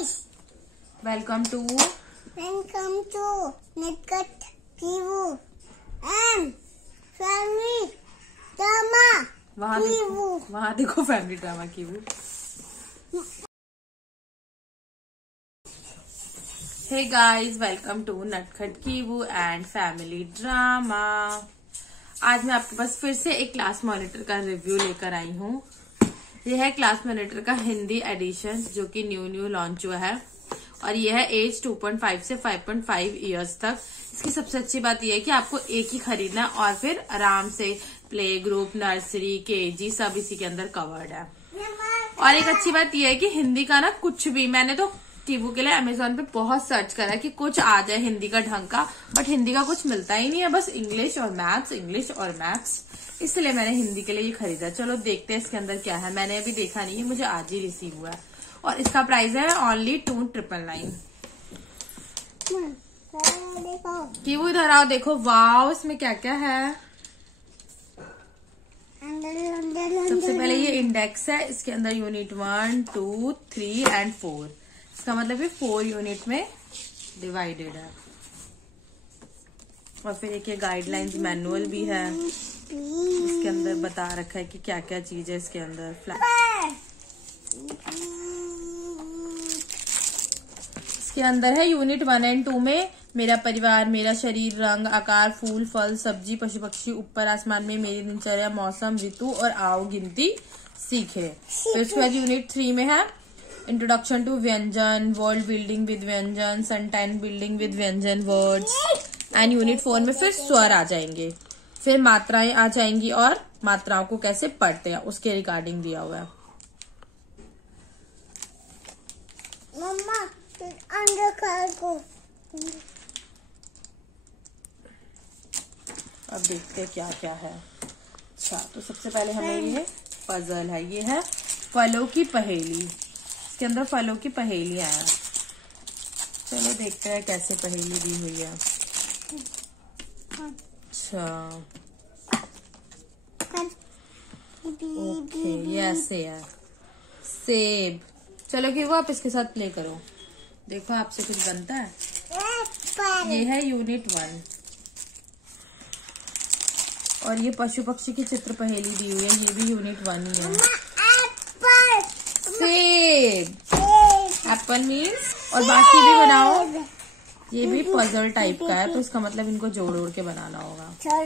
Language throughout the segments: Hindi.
guys. Welcome to Netcut Kivu and Family Drama Kivu. वहाँ देखो family drama Kivu. Hey guys, welcome to नटखट कीवू एंड फैमिली ड्रामा। आज मैं आपके पास फिर से एक क्लास मॉनिटर का रिव्यू लेकर आई हूँ। यह है क्लास मॉनिटर का हिंदी एडिशन जो कि न्यू लॉन्च हुआ है और यह है एज 2.5 से 5.5 इयर्स तक। इसकी सबसे अच्छी बात यह है कि आपको एक ही खरीदना है और फिर आराम से प्ले ग्रुप, नर्सरी, केजी सब इसी के अंदर कवर्ड है। और एक अच्छी बात यह है कि हिंदी का ना कुछ भी, मैंने तो कीवू के लिए अमेजोन पे बहुत सर्च करा कि कुछ आ जाए हिंदी का ढंग का, बट हिंदी का कुछ मिलता ही नहीं है, बस इंग्लिश और मैथ्स। इसलिए मैंने हिंदी के लिए ये खरीदा। चलो देखते हैं इसके अंदर क्या है। मैंने अभी देखा नहीं है, मुझे आज ही रिसीव हुआ है और इसका प्राइस है ओनली 2,999। कीवू इधर आओ, देखो वाव इसमें क्या क्या है। सबसे पहले ये इंडेक्स है, इसके अंदर यूनिट 1, 2, 3 एंड 4। इसका मतलब ये 4 यूनिट में डिवाइडेड है। और फिर एक ये गाइडलाइंस मैनुअल भी है, इसके अंदर बता रखा है कि क्या क्या चीज है इसके अंदर। इसके अंदर है यूनिट 1 एंड 2 में मेरा परिवार, मेरा शरीर, रंग, आकार, फूल, फल, सब्जी, पशु पक्षी, ऊपर आसमान में, मेरी दिनचर्या, मौसम, ऋतु और आओ गिनती सीखे। फिर उसके बाद यूनिट 3 में है इंट्रोडक्शन टू व्यंजन, वर्ल्ड बिल्डिंग विद व्यंजन, सेंटेंस बिल्डिंग विद व्यंजन वर्ड्स। एंड यूनिट 4 में फिर स्वर आ जाएंगे, फिर मात्राएं आ जाएंगी और मात्राओं को कैसे पढ़ते हैं उसके रिगार्डिंग दिया हुआ है। मम्मा अंदर कर को। अब देखते हैं क्या क्या है। अच्छा, तो सबसे पहले हमें ये पजल है, ये है फलों की पहेली। इसके अंदर फलों की पहेलियां हैं। चलो देखते हैं कैसे पहेली दी हुई है। अच्छा ओके, ये ऐसे है सेब। चलो कि वो आप इसके साथ प्ले करो, देखो आपसे कुछ बनता है। ये है यूनिट 1 और ये पशु पक्षी की चित्र पहेली दी हुई है, ये भी यूनिट 1 ही है। सेब, एप्पल मीन्स। और बाकी भी बनाओ, ये भी पजल टाइप का है, तो इसका मतलब इनको जोड़ के बनाना होगा। अच्छा,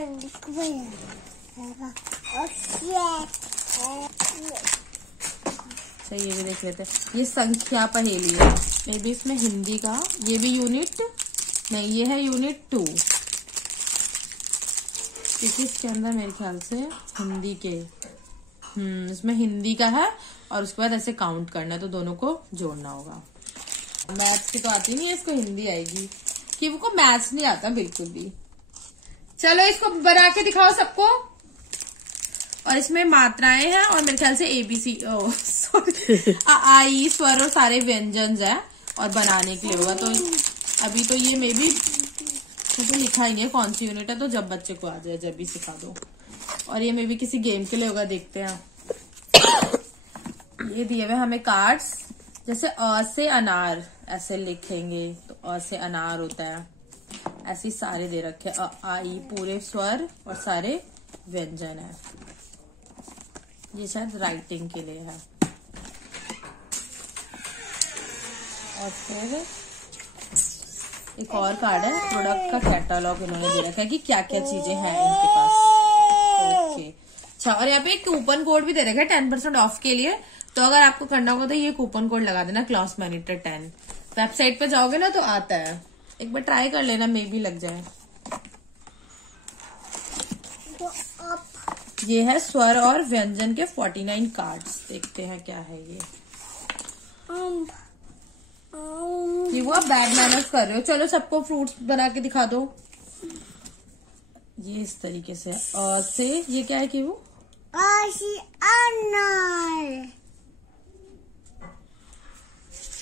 ये भी देख लेते हैं। ये संख्या पहेली है, मे बी इसमें हिंदी का, ये भी यूनिट नहीं, ये है यूनिट 2 क्योंकि इसके अंदर मेरे ख्याल से हिंदी के इसमें हिंदी का है और उसके बाद ऐसे काउंट करना है, तो दोनों को जोड़ना होगा। मैथ्स की तो आती नहीं है, इसको हिंदी आएगी। कि वो को मैथ्स नहीं आता बिल्कुल भी। चलो इसको बना के दिखाओ सबको। और इसमें मात्राएं हैं और मेरे ख्याल से ABC आई स्वर और सारे व्यंजन है और बनाने के लिए होगा। तो अभी तो ये मे बी तो लिखा ही नहीं है कौन सी यूनिट है, तो जब बच्चे को आ जाए जब भी सिखा दो। और ये मे बी किसी गेम के लिए होगा, देखते हैं। ये दिए हुए हमें कार्ड्स, जैसे अ से अनार ऐसे लिखेंगे तो अ से अनार होता है, ऐसे सारे दे रखे अ आ ई पूरे स्वर और सारे व्यंजन है। ये शायद राइटिंग के लिए है। और फिर एक और कार्ड है, प्रोडक्ट का कैटलॉग इन्होंने दे रखा है कि क्या क्या चीजें हैं इनके पास। ओके, अच्छा, और यहाँ पे एक कूपन कोड भी दे रखा है 10% ऑफ के लिए। तो अगर आपको करना होगा तो ये कूपन कोड लगा देना, क्लास मॉनिटर 10। वेबसाइट पे जाओगे ना तो आता है, एक बार ट्राई कर लेना, मे भी लग जाए। ये है स्वर और व्यंजन के 49 कार्ड्स। देखते हैं क्या है ये। वो आप बैड मैनर्स कर रहे हो। चलो सबको फ्रूट्स बना के दिखा दो। ये इस तरीके से अ से, ये क्या है कि वो अनार।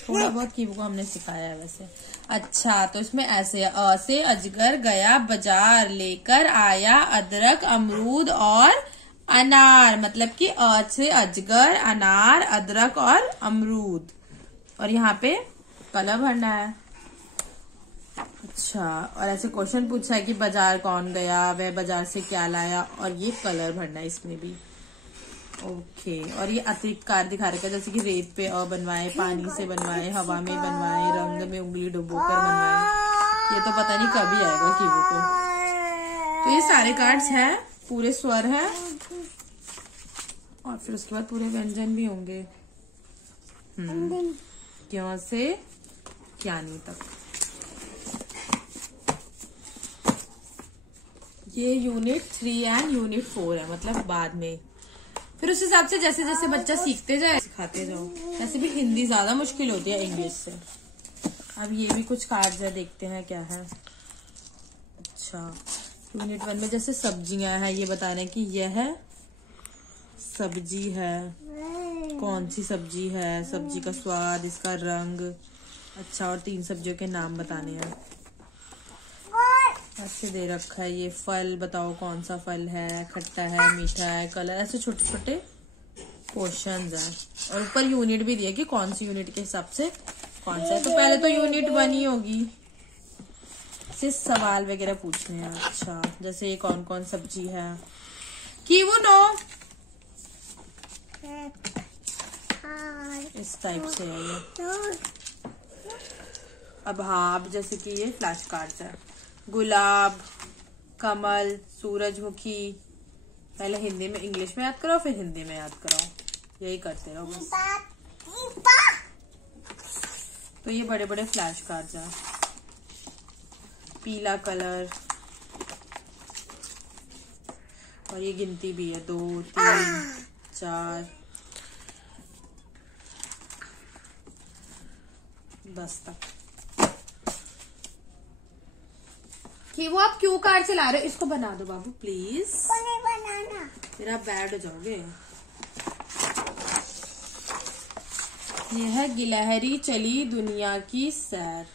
थोड़ा बहुत कीवू को हमने सिखाया है वैसे। अच्छा, तो इसमें ऐसे है, अ से अजगर गया बाजार, लेकर आया अदरक, अमरूद और अनार। मतलब कि अ से अजगर, अनार, अदरक और अमरूद। और यहाँ पे कलर भरना है। अच्छा, और ऐसे क्वेश्चन पूछा है कि बाजार कौन गया, वह बाजार से क्या लाया, और ये कलर भरना है इसमें भी। ओके, और ये अतिरिक्त कार्य दिखा रखा है, जैसे कि रेत पे बनवाए, पानी से बनवाए, हवा में बनवाए, रंग में उंगली डुबोकर बनवाए। ये तो पता नहीं कभी आएगा कीवू को। तो ये सारे कार्ड्स हैं, पूरे स्वर हैं, और फिर उसके बाद पूरे व्यंजन भी होंगे। क्यों से ज्ञानी तक। ये यूनिट 3 एंड यूनिट 4 है, मतलब बाद में। फिर उस हिसाब से जैसे जैसे बच्चा सीखते जाए सिखाते जाओ। वैसे भी हिंदी ज्यादा मुश्किल होती है इंग्लिश से। अब ये भी कुछ कार्ड्स है, देखते हैं क्या है। अच्छा, यूनिट 1 में जैसे सब्जियां हैं, ये बता रहे हैं कि यह सब्जी है, कौन सी सब्जी है, सब्जी का स्वाद, इसका रंग। अच्छा, और 3 सब्जियों के नाम बताने हैं। ऐसे दे रखा है, ये फल बताओ कौन सा फल है, खट्टा है, मीठा है, कलर, ऐसे छोटे छोटे क्वेश्चंस हैं। और ऊपर यूनिट भी दिया कि कौन सी यूनिट के हिसाब से कौन सा है। तो पहले तो यूनिट 1 ही होगी। ऐसे सवाल वगैरह पूछने हैं। अच्छा, जैसे ये कौन कौन सब्जी है, कीवू नो, इस टाइप से है ये। अब हाँ, अब जैसे कि ये फ्लैश कार्ड्स है, गुलाब, कमल, सूरजमुखी। पहले हिंदी में, इंग्लिश में याद कराओ, फिर हिंदी में याद कराओ, यही करते रहो बस। तो ये बड़े बड़े फ्लैश कार्ड्स हैं। पीला कलर, और ये गिनती भी है, 2 3 4 10 तक। कि वो आप क्यों कार्ड चला रहे हो, इसको बना दो बाबू प्लीज। बनाना, फिर आप बैठ जाओगे। ये है गिलहरी चली दुनिया की सैर,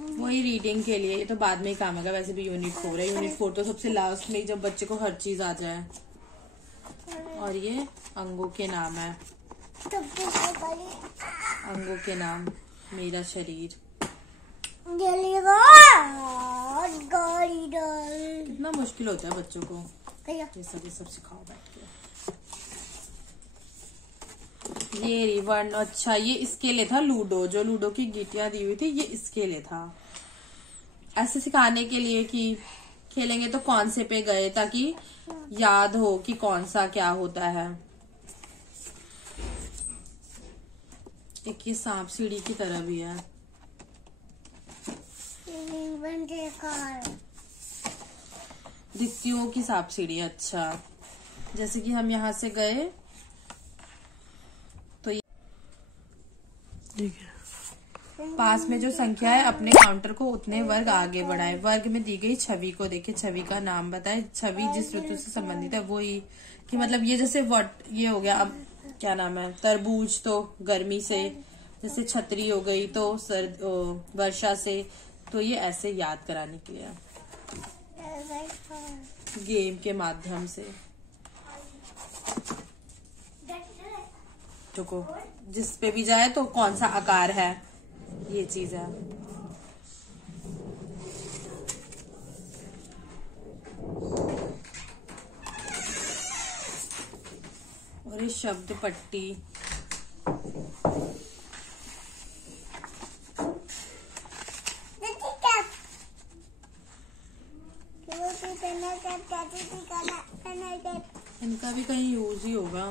वही रीडिंग के लिए। ये तो बाद में ही काम आएगा, वैसे भी यूनिट 4 है। यूनिट 4 तो सबसे लास्ट में, जब बच्चे को हर चीज आ जाए। और ये अंगों के नाम है, अंगों के नाम, मेरा शरीर। कितना मुश्किल होता है बच्चों को, ये सब सिखाओ बैठ के। ये रिवन, अच्छा ये इसके लिए था लूडो, जो लूडो की गीटियां दी हुई थी, ये इसके लिए था। ऐसे सिखाने के लिए कि खेलेंगे तो कौन से पे गए, ताकि याद हो कि कौन सा क्या होता है। एक ये सांप सीढ़ी की तरह भी है। दिखतियों की सांप सीढ़ी। अच्छा, जैसे कि हम यहाँ से गए तो पास में जो संख्या है, अपने काउंटर को उतने वर्ग आगे बढ़ाए। वर्ग में दी गई छवि को देखे, छवि का नाम बताए। छवि जिस ऋतु से संबंधित है वो ही, कि मतलब ये जैसे ये हो गया, अब क्या नाम है, तरबूज तो गर्मी से, जैसे छतरी हो गई तो वर्षा से। तो ये ऐसे याद कराने के लिए गेम के माध्यम से। देखो, जिस पे भी जाए तो कौन सा आकार है, ये चीज है। और ये शब्द पट्टी, इनका भी कहीं यूज ही होगा।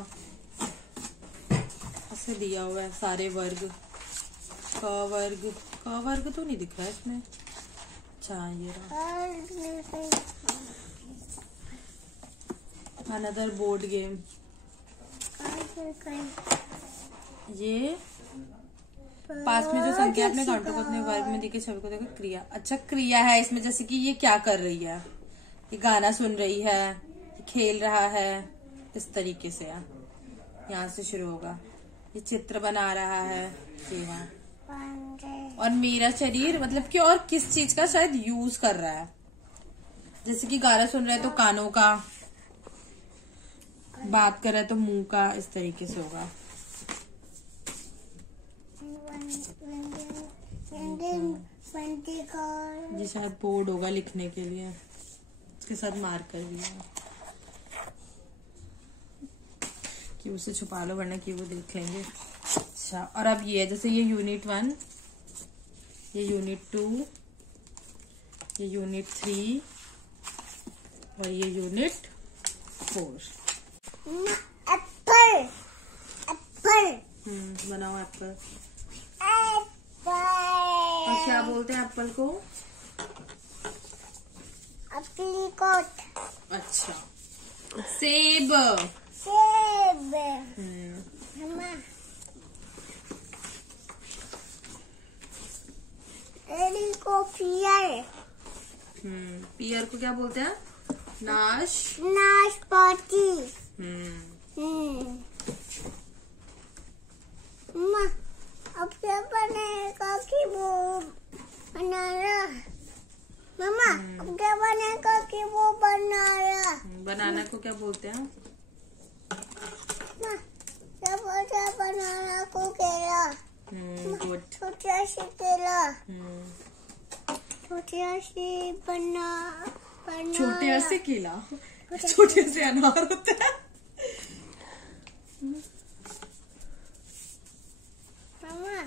ऐसे दिया हुआ है सारे वर्ग। क वर्ग तो नहीं दिख रहा है इसमें। अच्छा, ये रहा अनदर बोर्ड गेम। ये पास में जो संख्या अपने काउंटर को अपने वर्ग में दिखे छवि को देखो। क्रिया, अच्छा क्रिया है इसमें, जैसे कि ये क्या कर रही है, ये गाना सुन रही है, खेल रहा है, इस तरीके से है। यहाँ से शुरू होगा। ये चित्र बना रहा है, ये है। और मेरा शरीर मतलब कि और किस चीज का शायद यूज कर रहा है, जैसे कि गाना सुन रहा है तो कानों का, बात कर रहा है तो मुंह का, इस तरीके से होगा। जी शायद बोर्ड होगा लिखने के लिए, इसके साथ मार्कर भी है कि उसे छुपा लो वरना कि वो देख लेंगे। अच्छा, और अब ये जैसे ये यूनिट 1, ये यूनिट 2, ये यूनिट 3 और ये यूनिट 4। एप्पल एप्पल बनाओ एप्पल। एप्पल और क्या बोलते हैं एप्पल को? एप्रिकॉट। अच्छा, सेब। सेब। मम्मा को पियर। पियर को क्या बोलते हैं? नाशपाती। मम्मा अब क्या बनेगा कि वो बनाना? मम्मा अब क्या बनेगा कि वो बनाना? बनाना को क्या बोलते हैं? क्या बोलते हैं बनाना को? केला। गुड। छोटा सी केला। छोटा सी बना छोटे से केला, छोटे से अनार होता है। मम्मा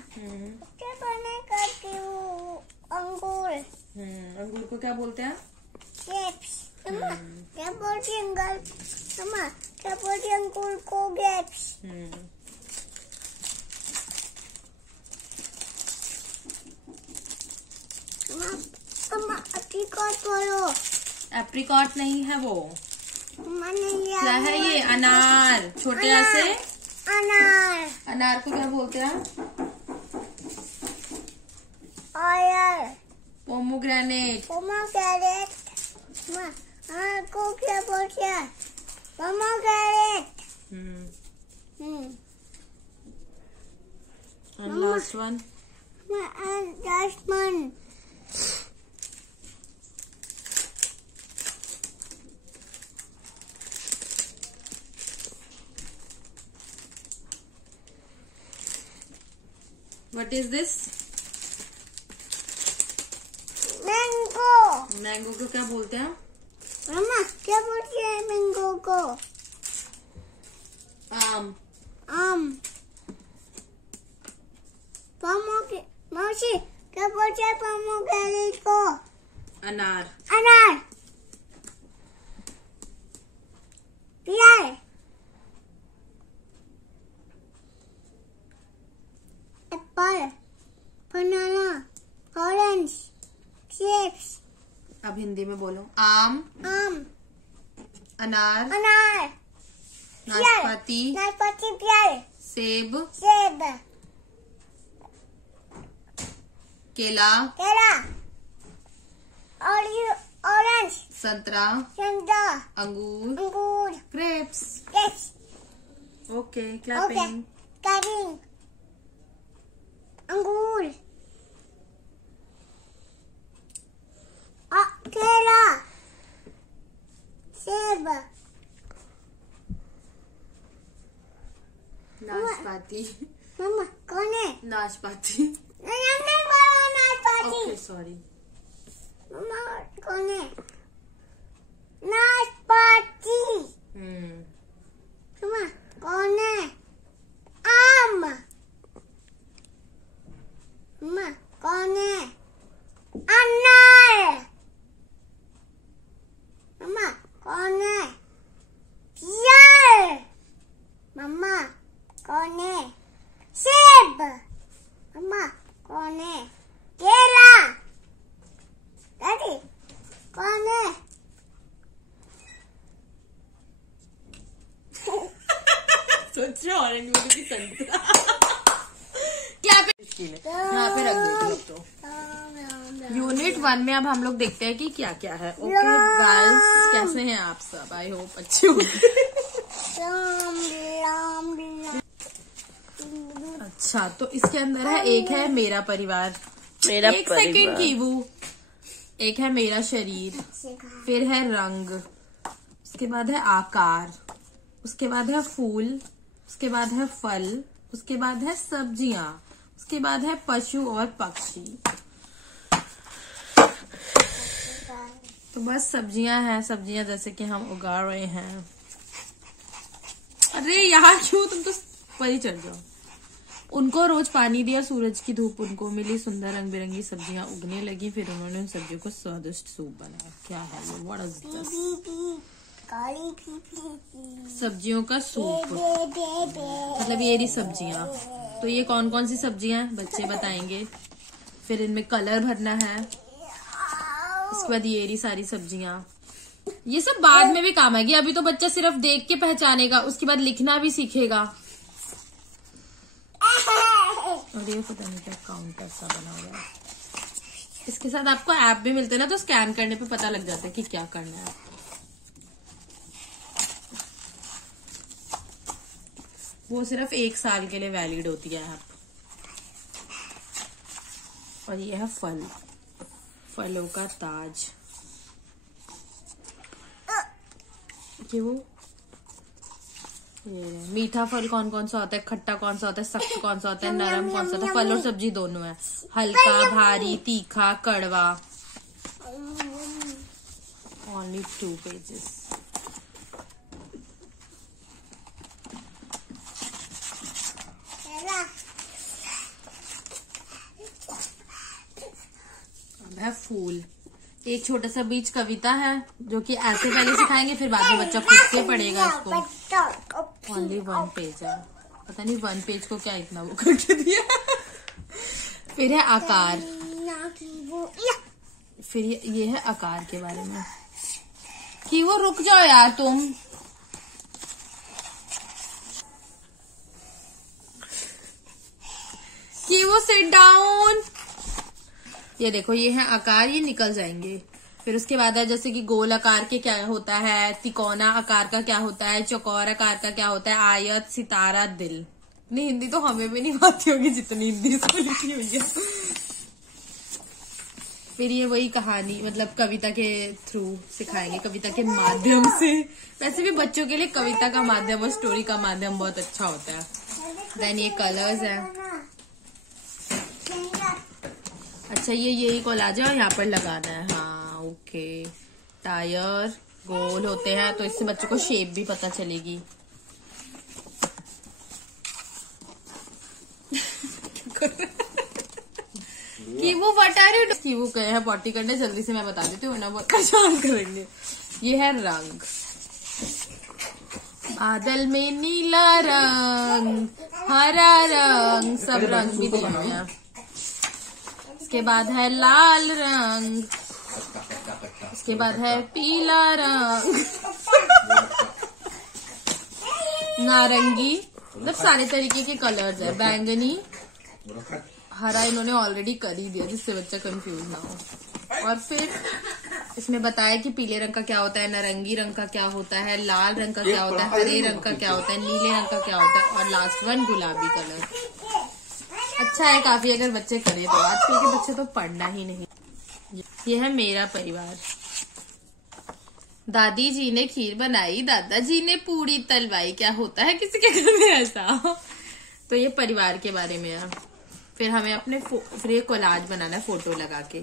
क्या बनेगा कि वो अंगूर? अंगूर को क्या बोलते हैं? ग्रेप्स। मम्मा क्या बोलती है अंगूर? मम्मा क्या बोलती है अंगूर को? ग्रेप्स। मम्मा एप्रिकॉट बोलो। एप्रिकॉट नहीं है वो, मम्मा नहीं क्या है ये? अनार। छोटे से अनार। अनार को क्या बोलते हैं? ऑयल। पोमोग्रेनेट। पोमोग्रेनेट। मम्मा अनार को क्या बोलते हैं? Pomegranate. And last one. And last one. What is this? Mango. Mango को क्या बोलते हैं? मम्मा क्या बोलती है मैंगो को? आम। आम। मौसी क्या बोलते हैं पोमोग्रेनेट को? अनार। अनार। पियर। एप्पल। बनाना। ऑरेंज। ग्रेप्स। अब हिंदी में बोलो। आम। आम। अनार। अनार। नाशपाती। नाशपाती। पियर। सेब। सेब। केला। केला। ऑरेंज। संतरा। संतरा। अंगूर। अंगूर। Grapes. Grapes. Okay, clapping. Clapping. अंगूर। केला। सेब। नाशपाती। मम्मा कौन है? नाशपाती। नहीं बोलो नाशपाती। Okay sorry. मम्मा कौन है? नाशपाती। मम्मा कौन है? आम। मम्मा कौन है? अनार। मम्मा कौन है? पियर। मम्मा कौन है? सेब। मम्मा कौन है? केला। दादी कौन है? सोचिए ऑरेंज में भी संतरा। क्या यहाँ पे रख दो तो। यूनिट 1 में अब हम लोग देखते हैं कि क्या क्या है। ओके गाइस, कैसे हैं आप सब? आई होप अच्छे होंगे। अच्छा, तो इसके अंदर है, एक है मेरा परिवार, एक सेकंड कीवू, एक है मेरा शरीर, फिर है रंग, उसके बाद है आकार, उसके बाद है फूल, उसके बाद है फल, उसके बाद है सब्जियां, उसके बाद है पशु और पक्षी। तो बस सब्जियां हैं, सब्जियां जैसे कि हम उगा रहे हैं। अरे यहाँ क्यों, तुम तो पर ही चढ़ जाओ। उनको रोज पानी दिया, सूरज की धूप उनको मिली, सुंदर रंग बिरंगी सब्जियां उगने लगी, फिर उन्होंने उन सब्जियों को स्वादिष्ट सूप बनाया। क्या है ये? What is this? सब्जियों का सूप, मतलब ये रही सब्जियां। तो ये कौन कौन सी सब्जियां हैं बच्चे बताएंगे। फिर इनमें कलर भरना है। उसके बाद ये रही सारी सब्जियां। ये सब बाद में भी काम आएगी, अभी तो बच्चा सिर्फ देख के पहचानेगा, उसके बाद लिखना भी सीखेगा। और ये पता नहीं क्या काउंटर सा बना हुआ है। इसके साथ आपको ऐप भी मिलते हैं ना, तो स्कैन करने पे पता लग जाता है कि क्या करना है। वो सिर्फ 1 साल के लिए वैलिड होती है ऐप। और ये है फल, फलों का ताज। कि वो ये मीठा फल कौन कौन सा होता है, खट्टा कौन सा होता है, सख्त कौन सा होता है, नरम कौन सा होता है। फल और सब्जी दोनों है, हल्का, भारी, तीखा, कड़वा। Only 2 pages। अब है फूल। एक छोटा सा बीज कविता है, जो कि ऐसे पहले सिखाएंगे, फिर बाद में बच्चा खुद से पढ़ेगा इसको। ओनली 1 पेज है, पता नहीं 1 पेज को क्या इतना वो करके दिया। फिर है आकार। फिर ये है आकार के बारे में कि वो रुक जाओ यार तुम। कि वो सिट डाउन। ये देखो, ये है आकार, ये निकल जाएंगे। फिर उसके बाद है जैसे कि गोल आकार के क्या होता है, तिकोना आकार का क्या होता है, चौकोर आकार का क्या होता है, आयत, सितारा, दिल। नहीं, हिंदी तो हमें भी नहीं आती होगी जितनी हिंदी इसको लिखी हुई है। फिर ये वही कहानी, मतलब कविता के थ्रू सिखाएंगे, कविता के माध्यम से। वैसे भी बच्चों के लिए कविता का माध्यम और स्टोरी का माध्यम बहुत अच्छा होता है। देन ये कलर्स है। अच्छा, ये यही कोलाज है और यहाँ पर लगाना है। हाँ, ओके। टायर गोल होते हैं, तो इससे बच्चों को शेप भी पता चलेगी। कि वो वटारे कि वो गए हैं पॉटी करने, जल्दी से मैं बता देती हूँ ना, बहुत परेशान करेंगे। ये है रंग। बादल में नीला रंग, हरा रंग, सब रंग भी दिए हुए हैं। इसके बाद है लाल रंग। इसके बाद है पीला रंग, नारंगी, मतलब सारे तरीके के कलर्स है। बैंगनी, हरा इन्होंने ऑलरेडी कर ही दिया, जिससे बच्चा कंफ्यूज ना हो। और फिर इसमें बताया कि पीले रंग का क्या होता है, नारंगी रंग का क्या होता है, लाल रंग का क्या होता है, हरे रंग का क्या होता है, नीले रंग का क्या होता है, और लास्ट वन गुलाबी कलर। अच्छा है काफी, अगर बच्चे करें तो। आजकल के बच्चे तो पढ़ना ही नहीं। ये है मेरा परिवार। दादी जी ने खीर बनाई, दादाजी ने पूड़ी तलवाई। क्या होता है किसी के घर में ऐसा? तो ये परिवार के बारे में है। फिर हमें अपने फिर ये कोलाज बनाना है फोटो लगा के।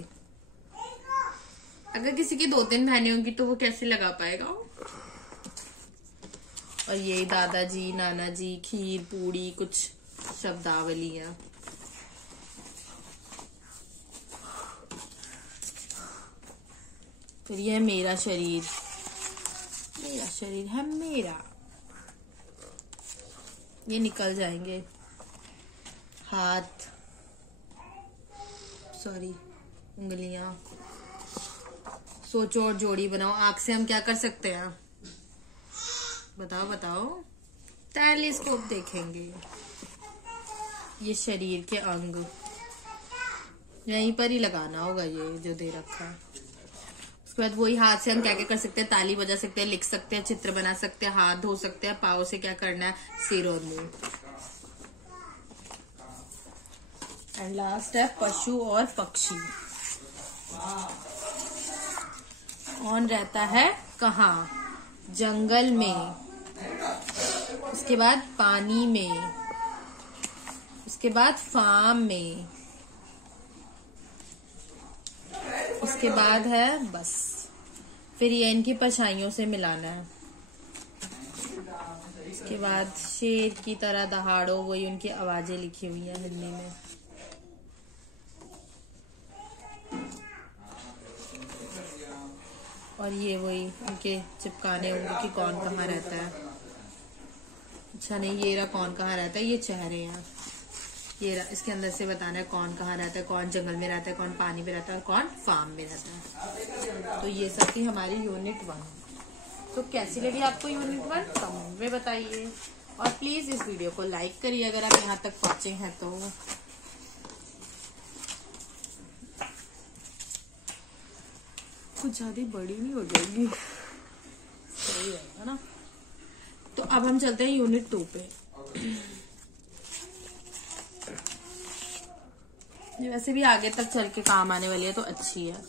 अगर किसी की 2-3 बहनें होंगी तो वो कैसे लगा पाएगा? और ये दादाजी, नाना जी, खीर, पूड़ी, कुछ शब्दावलियां। फिर ये है मेरा शरीर। मेरा शरीर है मेरा। ये निकल जाएंगे। हाथ, सॉरी, उंगलियां। सोचो और जोड़ी बनाओ। आंख से हम क्या कर सकते हैं? बताओ बताओ। टेलीस्कोप देखेंगे। ये शरीर के अंग, यहीं पर ही लगाना होगा ये जो दे रखा है। उसके बाद वही हाथ से हम क्या क्या कर सकते हैं? ताली बजा सकते हैं, लिख सकते हैं, चित्र बना सकते हैं, हाथ धो सकते हैं। पाँव से क्या करना है? सिर और मुंह। एंड लास्ट है पशु और पक्षी। कौन रहता है कहाँ? जंगल में। उसके बाद पानी में। उसके बाद फार्म में, उसके बाद है बस, फिर ये इनकी परछाइयों से मिलाना है। उसके बाद शेर की तरह दहाड़ो, वही उनकी आवाजें लिखी हुई है हिंदी में। और ये वही उनके चिपकाने होंगे कि कौन कहाँ रहता है। अच्छा नहीं, ये रहा कौन कहाँ रहता है, ये चेहरे हैं। ये रहा, इसके अंदर से बताना है कौन कहाँ रहता है, कौन जंगल में रहता है, कौन पानी में रहता है और कौन फार्म में रहता है। तो ये सब थी हमारी यूनिट 1। तो कैसी लगी आपको यूनिट 1 कमेंट में बताइए, और प्लीज इस वीडियो को लाइक करिए अगर आप यहाँ तक पहुंचे हैं तो। कुछ ज्यादा बड़ी नहीं हो जाएगी, सही है ना। तो अब हम चलते हैं यूनिट 2 पे। ये वैसे भी आगे तक चल के काम आने वाली है तो अच्छी है।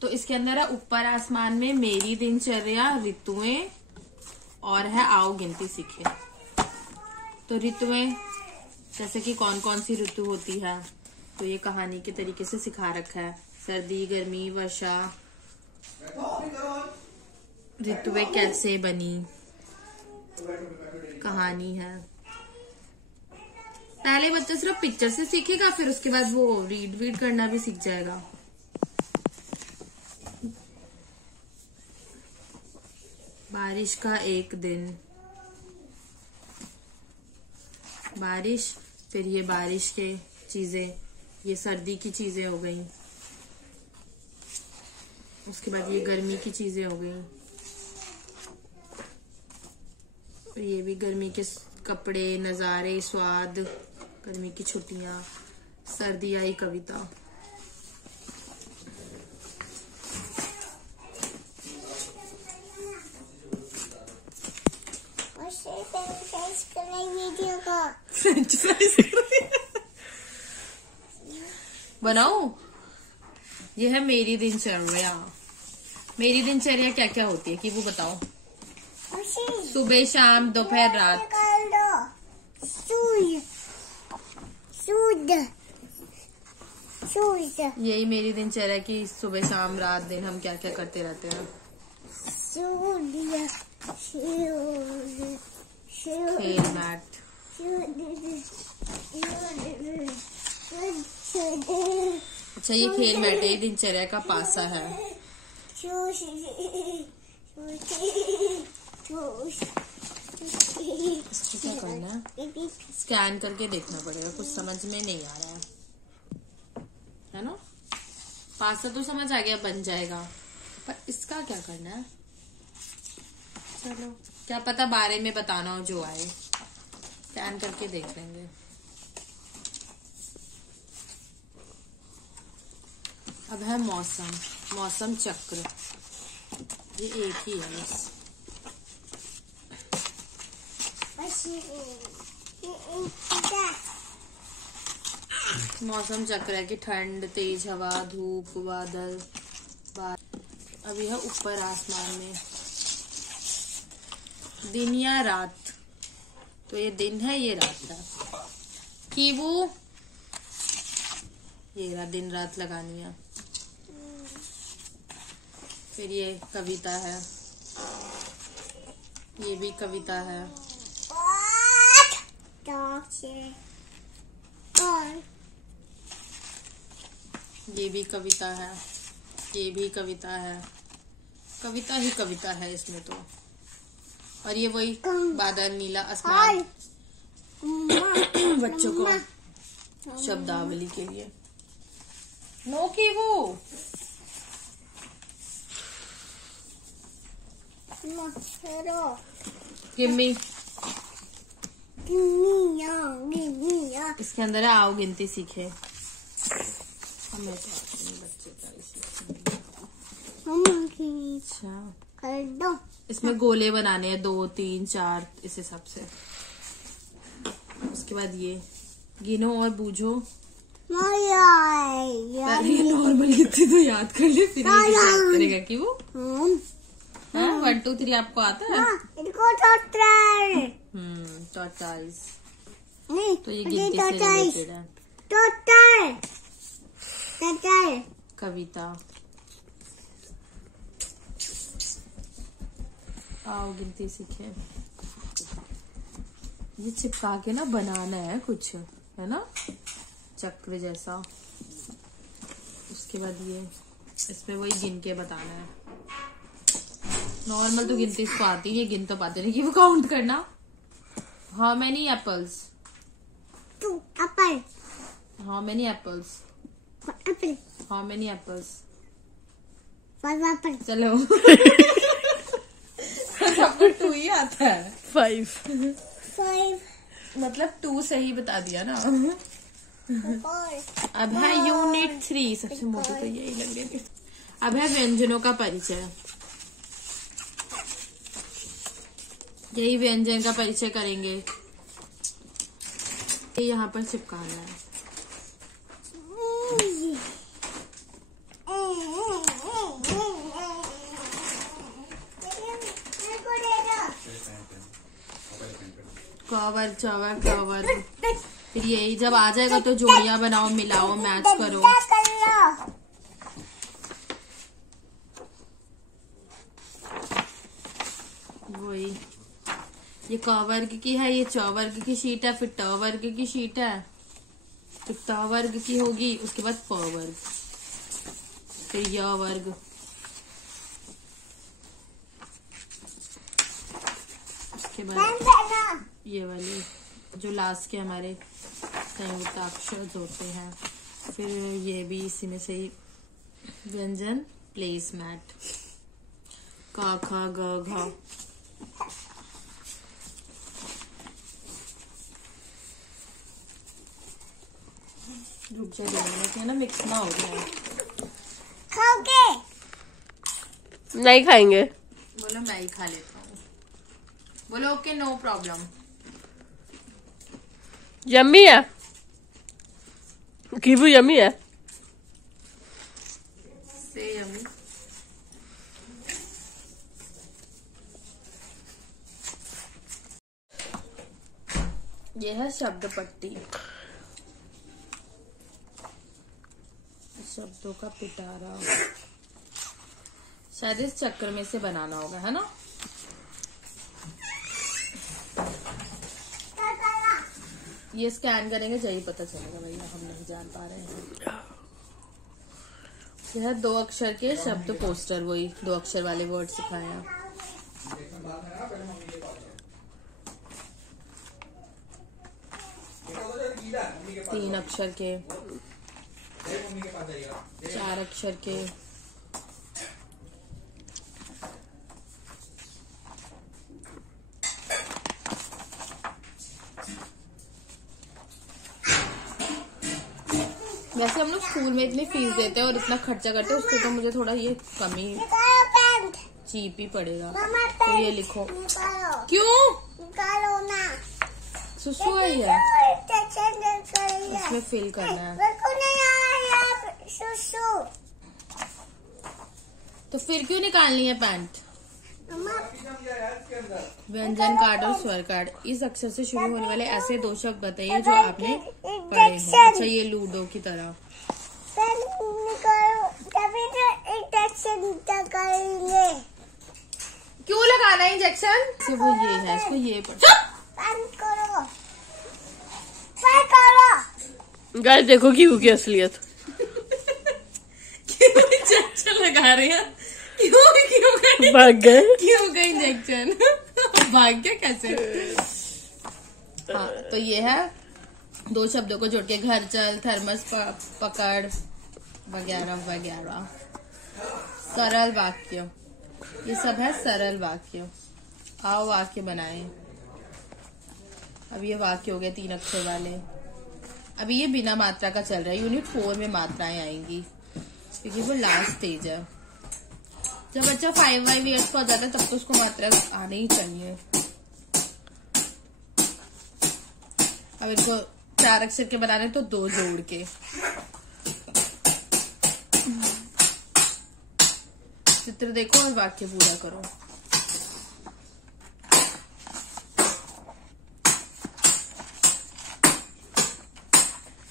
तो इसके अंदर है ऊपर आसमान में, मेरी दिनचर्या, ऋतुएं, और है आओ गिनती सीखे। तो ऋतुएं जैसे कि कौन कौन सी ऋतु होती है, तो ये कहानी के तरीके से सिखा रखा है। सर्दी, गर्मी, वर्षा, ऋतुएं कैसे बनी, कहानी है। पहले बच्चा सिर्फ पिक्चर से सीखेगा, फिर उसके बाद वो रीड करना भी सीख जाएगा। बारिश का एक दिन, बारिश, फिर ये बारिश के चीजें, ये सर्दी की चीजें हो गई। उसके बाद ये गर्मी की चीजें हो गई, ये भी गर्मी के कपड़े, नजारे, स्वाद, गर्मी की छुट्टियां, सर्दी आई कविता। फ्रेंच फ्राइज बनाओ। ये है मेरी दिनचर्या। मेरी दिनचर्या क्या क्या होती है कि वो बताओ। सुबह, शाम, दोपहर, रात। यही मेरी दिनचर्या की सुबह, शाम, रात, दिन हम क्या क्या करते रहते हैं। खेल मैट। अच्छा, ये खेल मैट है, दिनचर्या का पासा है। इसको क्या करना है, स्कैन करके देखना पड़ेगा, कुछ समझ में नहीं आ रहा है ना। पासा तो समझ आ गया, बन जाएगा, पर इसका क्या करना है। चलो, क्या पता बारे में बताना हो जो आए, स्कैन करके देख लेंगे। अब है मौसम, मौसम चक्र, ये एक ही है बस। मौसम चक्र है कि ठंड, तेज हवा, धूप, बादल। अभी है ऊपर आसमान में दिन या रात, तो ये दिन है, ये रात है। कीबू, ये रहा, दिन रात लगानी है। फिर ये कविता है, ये भी कविता है। ये भी कविता है, ये भी कविता है, कविता ही कविता है इसमें तो। और ये वही बादल, नीला आसमान, बच्चों को शब्दावली के लिए। नो की वो गिम्मी, इसके अंदर है आओ गिनती सीखे। हमें बच्चे अच्छा, इसमें गोले बनाने हैं 2, 3, 4 इस हिसाब से। उसके बाद ये गिनो और बूझो। पहले नॉर्मल गिनती तो याद कर ले, फिर ये याद करेगा कि वो 1, 2, 3 आपको आता है। 44। नहीं, तो ये गिनती से रिलेटेड है। टोटल कविता। आओ गिनती सीखे। ये चिपका के ना बनाना है कुछ, है ना, चक्र जैसा। उसके बाद ये इसमें वही गिन के बताना है। नॉर्मल तो गिनती इसको आती है, ये गिन तो पाते नहीं कि वो काउंट करना। How many apples? 2 apple. How many apples? 4 apple. How many apples? 5 apple. चलो सबको 2 ही आता है। 5 मतलब 2 सही बता दिया ना। 4. अब है यूनिट 3। सबसे मोटी तो यही लग रही है। अब है व्यंजनों का परिचय। यही व्यंजन का परिचय करेंगे। ये यहाँ पर चिपकाना है। कवर चवर कवर। फिर यही जब आ जाएगा तो जोड़ियां बनाओ, मिलाओ, मैच करो। वही ये क वर्ग की है, ये च वर्ग की शीट है, फिर ट वर्ग की शीट है, फिर त वर्ग की होगी, उसके बाद प वर्ग, फिर य वर्ग, उसके बाद ये वाले जो लास्ट के हमारे संयुक्त अक्षर होते हैं। फिर ये भी इसी में से ही व्यंजन प्लेसमेट, क ख ग घ। रुक जाए ना, मिक्स ना हो गया। खाओगे? नहीं खाएंगे। बोलो मैं ही खा लेता हूँ। बोलो ओके, नो प्रॉब्लम। यम्मी है, कीवू यम्मी है। से यम्मी। यह है शब्द पट्टी, शब्दों का पिटारा। शायद इस चक्र में से बनाना होगा, है ना। ये स्कैन करेंगे जही पता चलेगा भैया, हम नहीं जान पा रहे हैं। यह 2 अक्षर के शब्द पोस्टर, वही 2 अक्षर वाले वर्ड सिखाया। तीन अक्षर के, 4 अक्षर के, वैसे हम लोग स्कूल में इतनी फीस देते हैं और इतना खर्चा करते हैं, उसको तो मुझे थोड़ा ये कमी चीप ही पड़ेगा। तो ये लिखो। क्यों? निकालो ना। सुसु है ये, इसमें फिल करना है। तो फिर क्यों निकालनी है पैंट? व्यंजन कार्ड और स्वर कार्ड। इस अक्षर से शुरू होने वाले ऐसे 2 शब्द बताइए जो आपने पढ़े हो। अच्छा, ये लूडो की तरह। क्यों लगाना है इंजेक्शन? तो वो ये है, इसको ये गाइस देखो कीवू की असलियत। क्यों इंजेक्शन लगा रहे हैं? क्यों भाग गए? क्यों गए इंजेक्शन? भाग गया कैसे? हाँ, तो ये है 2 शब्दों को जोड़ के, घर चल, थर्मस पकड़, वगैरह वगैरह। सरल वाक्य, ये सब है सरल वाक्य। आओ वाक्य बनाएं। अब ये वाक्य हो गए 3 अक्षर वाले। अभी ये बिना मात्रा का चल रहा है। यूनिट 4 में मात्राएं आएंगी क्योंकि वो लास्ट स्टेज है। जब बच्चा 5 ईयर्स का हो जाता है तब तो उसको मात्रा आने ही चाहिए। अब इनको 4 अक्षर के बनाने तो 2 जोड़ के। चित्र देखो और वाक्य पूरा करो।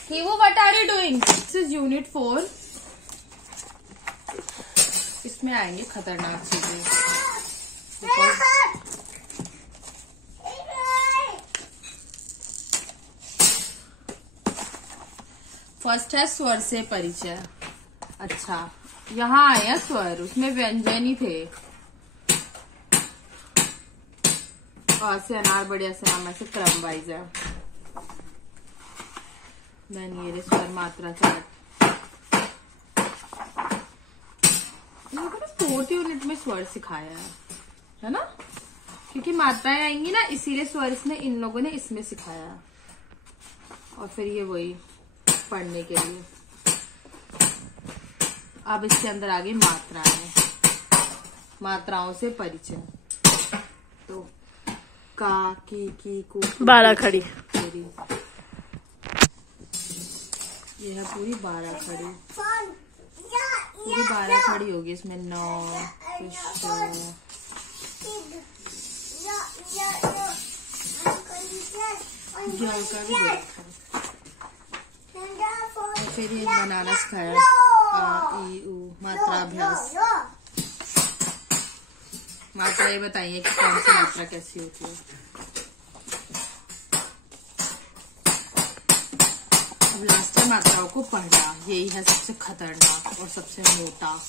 Kivu, what are you doing? This is Unit 4. इसमें आएंगे खतरनाक चीजें। फर्स्ट है स्वर से परिचय। अच्छा, यहाँ आया स्वर, उसमें व्यंजन ही थे। और से अनार बढ़िया से नाम ऐसे क्रम वाइज है। ये स्वर मात्रा चार्ट। इन लोगों ने 4th यूनिट में स्वर सिखाया है ना, क्योंकि मात्राएं आएंगी ना, इसीलिए स्वर इसने इन लोगों ने इसमें सिखाया। और फिर ये वही पढ़ने के लिए। अब इसके अंदर आ गई मात्राएं, मात्राओं से परिचय। तो का, की, कु, बारह खड़ी। ये है पूरी 12 खड़ी। पूरी 12 खड़ी होगी इसमें। 9 का भी देखा। फिर ये बनाना सिखाया। आ, ई, उ, मात्राभ्यास। मात्रा ये बताइए कि कौन सी मात्रा कैसी होती है। अब लास्ट में मात्राओं को पढ़ना, यही है सबसे खतरनाक और सबसे मोटा।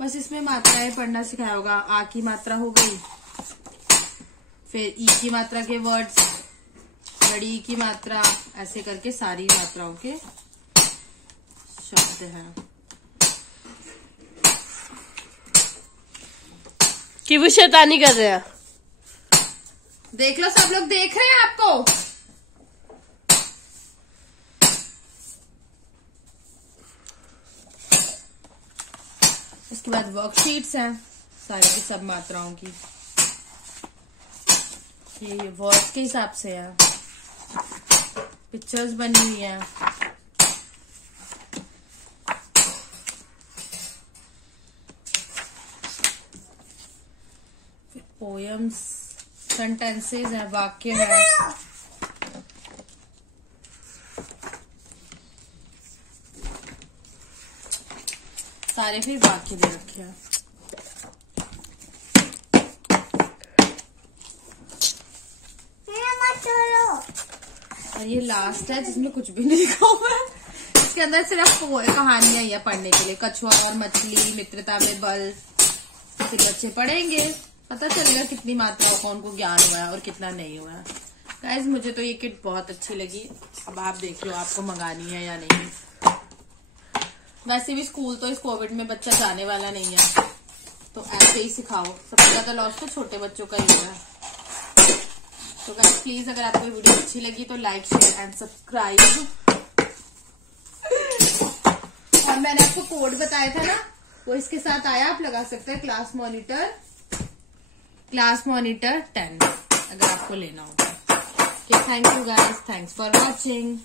बस इसमें मात्राएं पढ़ना सिखाया होगा। आ की मात्रा हो गई, फिर ई की मात्रा के वर्ड्स, बड़ी की मात्रा, ऐसे करके सारी मात्राओं के शब्द हैं। कि वो शैतानी कर रहे हैं। देख लो, सब लोग देख रहे हैं आपको। इसके बाद वर्कशीट्स हैं सारी की सब मात्राओं की। ये वर्ड के हिसाब से है, पिक्चर्स बनी हुई हैं। पोयम्स, सेंटेंसेस हैं, वाक्य है। सारे फिर वाक्य दे रखे हैं। और ये लास्ट है जिसमें कुछ भी नहीं लिखा हुआ है। इसके अंदर सिर्फ कहानियां ही है पढ़ने के लिए। कछुआ और मछली, मित्रता में बल। फिर बच्चे पढ़ेंगे, पता चलेगा कितनी मात्राओं का उनको ज्ञान हुआ है और कितना नहीं हुआ है। गाइस, मुझे तो ये किट बहुत अच्छी लगी। अब आप देख लो आपको मंगानी है या नहीं। वैसे भी स्कूल तो इस कोविड में बच्चा जाने वाला नहीं है, तो ऐसे ही सिखाओ। सबसे ज्यादा लॉस तो छोटे बच्चों का ही हुआ है। तो गाइस प्लीज, अगर आपको वीडियो अच्छी लगी तो लाइक, शेयर एंड सब्सक्राइब। और मैंने आपको कोड बताया था ना, वो इसके साथ आया। आप लगा सकते हैं क्लास मॉनिटर 10 अगर आपको लेना होगा। Thank you guys, thanks for watching.